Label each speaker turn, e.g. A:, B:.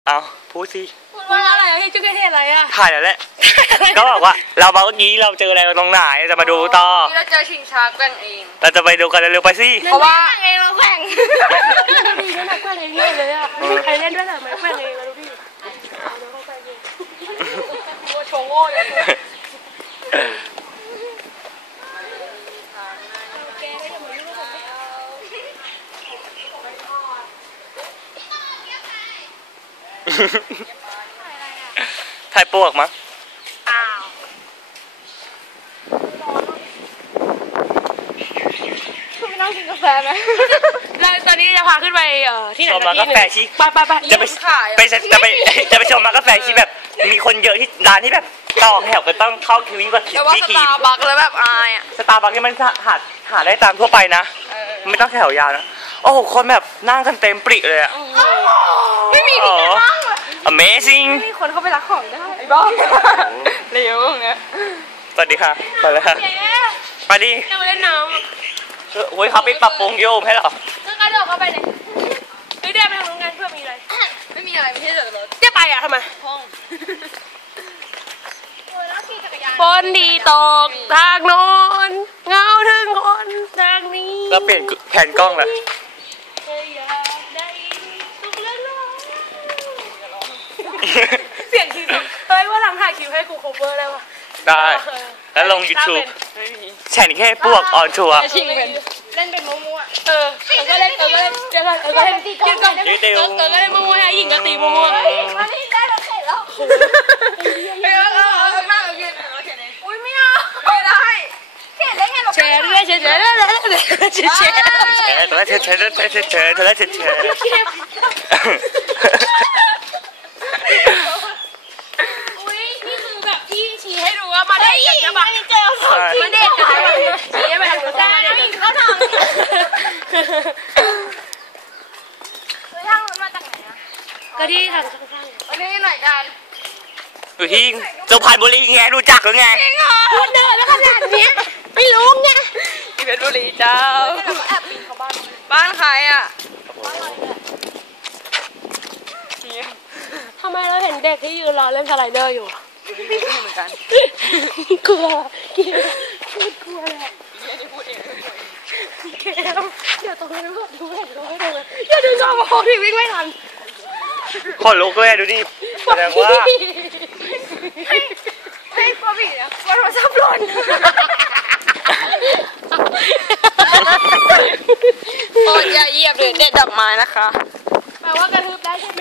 A: เอาพูดสิ
B: พูดว่าอะไรที่จุ๊กเทศอะไรอ่ะ
A: ถ่ายแล้วแหละ ก็บอกว่าเรามาเมื่อกี้เราเจออะไรตรงไหนจะมาดูต่อ
C: เราเจอชิงช้าแกว่งเอง
A: เราจะไปดูกันเร็วๆไปสิ
C: เพราะว่าเองเราแข่ง
B: ดีด้วยนะแกว่งเองเลยอ่ะไม่มีใครเล่นด้วยหรอไม่แกว่งเองมาดูดิโง่โชว์โง่เลย
A: ถ่ายปวกมั้ง
B: ไม่นั่งกินกาแฟไหมแล้วตอนนี้จะพาขึ้นไปที่ไหน
A: ชมร้านกาแฟชิ
B: ไป
A: จะไปชมร้านกาแฟชิแบบมีคนเยอะที่ร้านที่แบบต่อแถวกันต้องเข้าคิวยิ่งกว่าคิว
C: แต่ว่าสตาร์บัคแล้วแบบอายอ่ะ
A: สตาร์บัคที่มันหาได้ตามทั่วไปนะไม่ต้องแถวยาวนะโอ้โหคนแบบนั่งกันเต็มปริเลยอะ
C: ไม่มีที่นั่ง
A: Amazing
B: ไม่มีคนเข้าไปรักของได้ไอ้บ้าเร็วอย่างเงี้ย
A: สวัสดีค่ะไปเลยค่ะไปดิ
B: จะไปเล่นน้ำ
A: โอ้ยเขาไปปรับปรุงโยมให้หรอ
B: ก็กระโดดเข้าไปเลยเฮ้ยเดี๋ยวไปทำงานเพื่อมีอะไร
C: ไม่มีอะไรไม่ใช่เดี๋ยวรถ
B: เดี๋ยวไปอ่ะทำไม
C: ห้อง
B: ฝนดีตกทางโน้นเงาถึงคนทางนี้
A: แล้วเปลี่ยนแผนกล้องเลย
B: เสียงคิวเฮ้ยว่าหลังถ่ายคิวให้กู cover ได้ปะ
A: ได้แล้วลง YouTube แข่งแค่พวกออนทัวร์
B: เล่นเป็นมั่วๆก็เล่นเดี๋ยวก่อนก็เล่นตีก่อนก็เล่นมั่วๆนะหญิงก็ตีมั่วๆ
C: มาที่ได้เราเข็นแล้วมากเลยอุ้ยไม่เอาไม่ได้เข็นได้ไงเรา
B: แชร์ด้วยแชร์อุ้ยนี่คือแบบที่ชี้ให้ดูว่ามาได้กันใช่ปะมาเด็กกันชี้ให้ไปทางนู้นได้แล้วอีกเขาทาง
C: ทางมาจากไหนอะ
B: ก็ที่ทางข้าง
C: ๆวันนี้หน่อยกัน
A: อยู่ที่สุพรรณบุรีไงรู้จักหรือไง
B: คนเดินแล้วขนาดนี้ไม่รู้ไง
C: ที่เพชรบุรีเจ้าแอบปีนเขาบ้านใครอ่ะ
B: ทำไมเราเห็นเด็กที่ยืนรอเล่นสไลเดอร์อยู่
C: เหมือนกัน
B: กลัวกลัวแหละเดี๋ยวตรงนั้นดูดูเห็นดูให้ดูอย่าดึงจอมาโคที่วิ่งไม่ทัน
A: ขนลุกเลยดูดิแสดงว่า
C: ให้ป๊อปปี้นะว่าเราซับหล่นโอ้ยอย่าเหยียบเลยเด็ดดอกไม้นะคะ
B: แปลว่ากระทืบได้ใช่ไหม